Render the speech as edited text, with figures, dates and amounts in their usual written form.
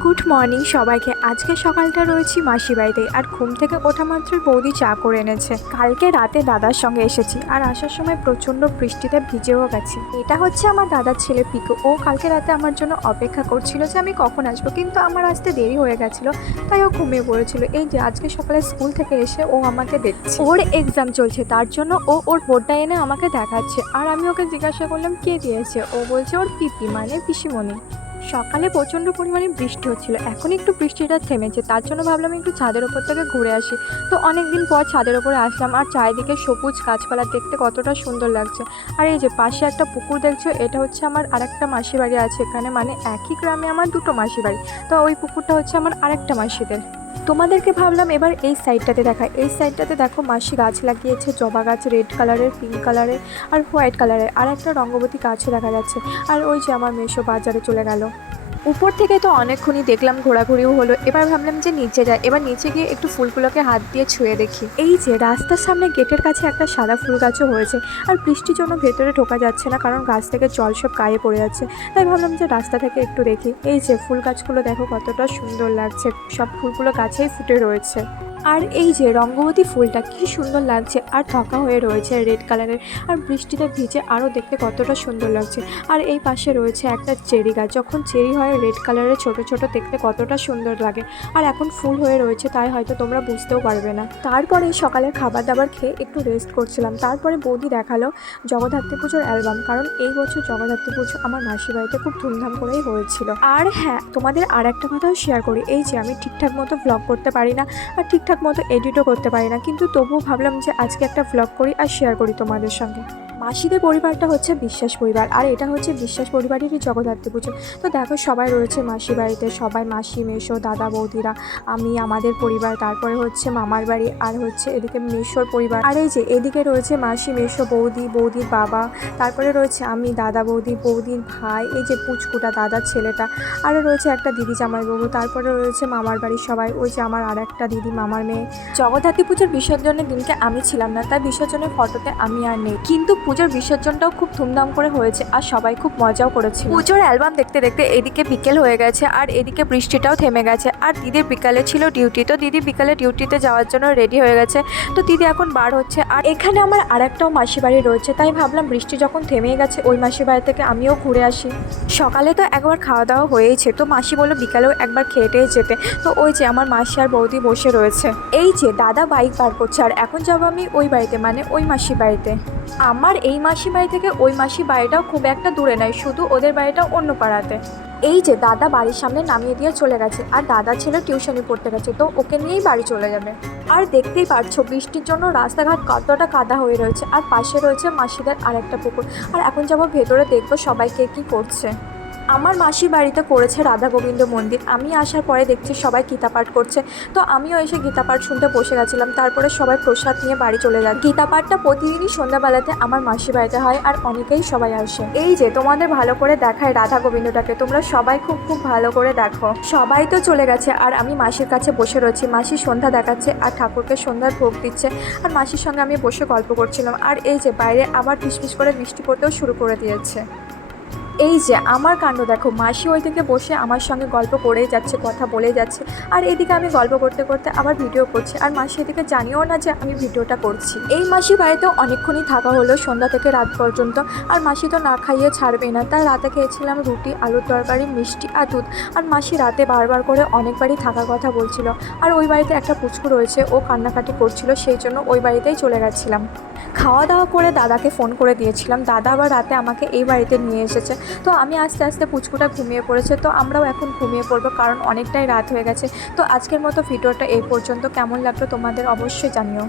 Good morning সবাইকে। আজকে সকালটা রয়েছি মাসি বাড়িতে, আর ঘুম থেকে ওঠা মাত্রই বৌদি চা করে এনেছে। কালকে রাতে দাদার সঙ্গে এসেছি, আর আসার সময় প্রচণ্ড বৃষ্টিতে ভিজেও গেছি। এটা হচ্ছে আমার দাদার ছেলে পিকু। ও কালকে রাতে আমার জন্য অপেক্ষা করছিল যে আমি কখন আসবো, কিন্তু আমার আসতে দেরি হয়ে গেছিলো, তাই ও ঘুমিয়ে পড়েছিল। এই যে আজকে সকালে স্কুল থেকে এসে ও আমাকে দেখছে, ওর এক্সাম চলছে, তার জন্য ও ওর বোর্ডটা এনে আমাকে দেখাচ্ছে। আর আমি ওকে জিজ্ঞাসা করলাম কে দিয়েছে, ও বলছে ওর পিপি মানে পিসিমণি। সকালে প্রচণ্ড পরিমাণে বৃষ্টি হচ্ছিল, এখন একটু বৃষ্টিটা থেমেছে, তার জন্য ভাবলাম একটু ছাদের ওপর থেকে ঘুরে আসি। তো অনেক দিন পর ছাদের ওপরে আসলাম, আর চারিদিকে সবুজ গাছপালা দেখতে কতটা সুন্দর লাগছে। আর এই যে পাশে একটা পুকুর দেখছো, এটা হচ্ছে আমার আরেকটা মাসি বাড়ি আছে এখানে, মানে একই গ্রামে আমার দুটো মাসি বাড়ি। তো ওই পুকুরটা হচ্ছে আমার আরেকটা মাসিদের। তোমাদেরকে ভাবলাম এবার এই সাইডটাতে দেখায়। এই সাইডটাতে দেখো মাসি গাছ লাগিয়েছে, জবা গাছ, রেড কালারের, পিঙ্ক কালারের আর হোয়াইট কালারের, আর একটা রঙ্গবতী গাছও দেখা যাচ্ছে। আর ওই যে আমার মেসো বাজারে চলে গেল। উপর থেকে তো অনেকক্ষণই দেখলাম, ঘোরাঘুরিও হলো। এবার ভাবলাম যে নিচে যাই, এবার নিচে গিয়ে একটু ফুলগুলোকে হাত দিয়ে ছুঁয়ে দেখি। এই যে রাস্তার সামনে গেটের কাছে একটা সাদা ফুল গাছও হয়েছে, আর বৃষ্টির জন্য ভেতরে ঢোকা যাচ্ছে না, কারণ গাছ থেকে জল সব গায়ে পড়ে যাচ্ছে। তাই ভাবলাম যে রাস্তা থেকে একটু দেখি। এই যে ফুল গাছগুলো দেখো কতটা সুন্দর লাগছে, সব ফুলগুলো গাছেই ফুটে রয়েছে। আর এই যে রঙ্গবতী ফুলটা কি সুন্দর লাগছে, আর থকা হয়ে রয়েছে রেড কালারের, আর বৃষ্টিতে ভিজে আরও দেখতে কতটা সুন্দর লাগছে। আর এই পাশে রয়েছে একটা চেরি গাছ, যখন চেরি হয় রেড কালারের ছোট ছোট দেখতে কতটা সুন্দর লাগে। আর এখন ফুল হয়ে রয়েছে, তাই হয়তো তোমরা বুঝতেও পারবে না। তারপরে সকালের খাবার দাবার খেয়ে একটু রেস্ট করছিলাম। তারপরে বৌদি দেখালো জগদ্ধাত্রী পুজোর অ্যালবাম, কারণ এই বছর জগদ্ধাত্রী পুজো আমার মাসির বাড়িতে খুব ধুমধাম করেই হয়েছিল। আর হ্যাঁ, তোমাদের আর একটা কথাও শেয়ার করি। এই যে আমি ঠিকঠাক মতো ব্লগ করতে পারি না, আর ঠিকঠাক মতো এডিটও করতে পারি না, কিন্তু তবুও ভাবলাম যে আজকে একটা ব্লগ করি আর শেয়ার করি তোমাদের সঙ্গে। মাসিদের পরিবারটা হচ্ছে বিশ্বাস পরিবার, আর এটা হচ্ছে বিশ্বাস পরিবারেরই জগদ্ধাত্রী পুজো। তো দেখো সবাই রয়েছে মাসি বাড়িতে, সবাই মাসি মেসো দাদা বৌদিরা, আমি আমাদের পরিবার, তারপরে হচ্ছে মামার বাড়ি, আর হচ্ছে এদিকে মেসোর পরিবার। আর এই যে এদিকে রয়েছে মাসি মেসো বৌদি, বৌদির বাবা, তারপরে রয়েছে আমি, দাদা বৌদি, বৌদির ভাই, এই যে পুচকুটা দাদার ছেলেটা, আরও রয়েছে একটা দিদি জামাইবাবু, তারপরে রয়েছে মামার বাড়ির সবাই, ওই যে আমার আর একটা দিদি মামার মেয়ে। জগদ্ধাত্রী পুজোর বিসর্জনের দিনকে আমি ছিলাম না, তাই বিসর্জনের ফটোতে আমি আর নেই, কিন্তু পুজোর বিসর্জনটাও খুব ধুমধাম করে হয়েছে, আর সবাই খুব মজাও করেছে। পুজোর অ্যালবাম দেখতে দেখতে এদিকে বিকেল হয়ে গেছে, আর এদিকে বৃষ্টিটাও থেমে গেছে। আর দিদির বিকালে ছিল ডিউটি, তো দিদি বিকালে ডিউটিতে যাওয়ার জন্য রেডি হয়ে গেছে। তো দিদি এখন বার হচ্ছে। আর এখানে আমার আরেকটাও মাসি বাড়ি রয়েছে, তাই ভাবলাম বৃষ্টি যখন থেমেই গেছে ওই মাসি বাড়ি থেকে আমিও ঘুরে আসি। সকালে তো একবার খাওয়া দাওয়া হয়েইছে, তো মাসি বললো বিকালেও একবার খেয়ে টেয়ে যেতে। তো ওই যে আমার মাসি আর বৌদি বসে রয়েছে। এই যে দাদা বাইক বার করছে, আর এখন যাবো আমি ওই বাড়িতে, মানে ওই মাসি বাড়িতে। আমার এই মাসি বাড়ি থেকে ওই মাসি বাড়িটাও খুব একটা দূরে নয়, শুধু ওদের বাড়িটা অন্য পাড়াতে। এই যে দাদা বাড়ির সামনে নামিয়ে দিয়ে চলে গেছে, আর দাদা ছেলে টিউশনি পড়তে গেছে, তো ওকে নিয়েই বাড়ি চলে যাবে। আর দেখতেই পারছো বৃষ্টির জন্য রাস্তাঘাট কতটা কাদা হয়ে রয়েছে, আর পাশে রয়েছে মাসিদের আরেকটা পুকুর। আর এখন যাবো ভেতরে, দেখবো সবাইকে কি করছে। আমার মাসির বাড়িতে করেছে রাধা গোবিন্দ মন্দির। আমি আসার পরে দেখছি সবাই গীতাপাঠ করছে, তো আমিও এসে গীতাপাঠ শুনতে বসে গেছিলাম। তারপরে সবাই প্রসাদ নিয়ে বাড়ি চলে যায়। গীতাপাঠটা প্রতিদিনই সন্ধ্যাবেলাতে আমার মাসির বাড়িতে হয়, আর অনেকেই সবাই আসে। এই যে তোমাদের ভালো করে দেখায় রাধা গোবিন্দটাকে, তোমরা সবাই খুব খুব ভালো করে দেখো। সবাই তো চলে গেছে, আর আমি মাসির কাছে বসে রয়েছি। মাসি সন্ধ্যা দেখাচ্ছে, আর ঠাকুরকে সন্ধ্যার ভোগ দিচ্ছে, আর মাসির সঙ্গে আমি বসে গল্প করছিলাম। আর এই যে বাইরে আবার ফিসফিস করে বৃষ্টি পড়তেও শুরু করে দিয়েছে। এই যে আমার কাণ্ড দেখো, মাসি ওই থেকে বসে আমার সঙ্গে গল্প করেই যাচ্ছে, কথা বলেই যাচ্ছে, আর এদিকে আমি গল্প করতে করতে আবার ভিডিও করছি, আর মাসি এদিকে জানিও না যে আমি ভিডিওটা করছি। এই মাসি বাড়িতেও অনেকক্ষণই থাকা হলো, সন্ধ্যা থেকে রাত পর্যন্ত। আর মাসি তো না খাইয়ে ছাড়বেই না, তাই রাতে খেয়েছিলাম রুটি, আলুর তরকারি, মিষ্টি আর দুধ। আর মাসি রাতে বারবার করে অনেকবারই থাকার কথা বলছিল, আর ওই বাড়িতে একটা পুচকু রয়েছে, ও কান্নাকাটি করছিল, সেই জন্য ওই বাড়িতেই চলে গেছিলাম। খাওয়া দাওয়া করে দাদাকে ফোন করে দিয়েছিলাম, দাদা আবার রাতে আমাকে এই বাড়িতে নিয়ে এসেছে। তো আমি আস্তে আস্তে পুচকুটা ঘুমিয়ে পড়েছে, তো আমরাও এখন ঘুমিয়ে পড়বো, কারণ অনেকটাই রাত হয়ে গেছে। তো আজকের মতো ভিডিওটা এই পর্যন্ত। কেমন লাগলো তোমাদের অবশ্যই জানিও।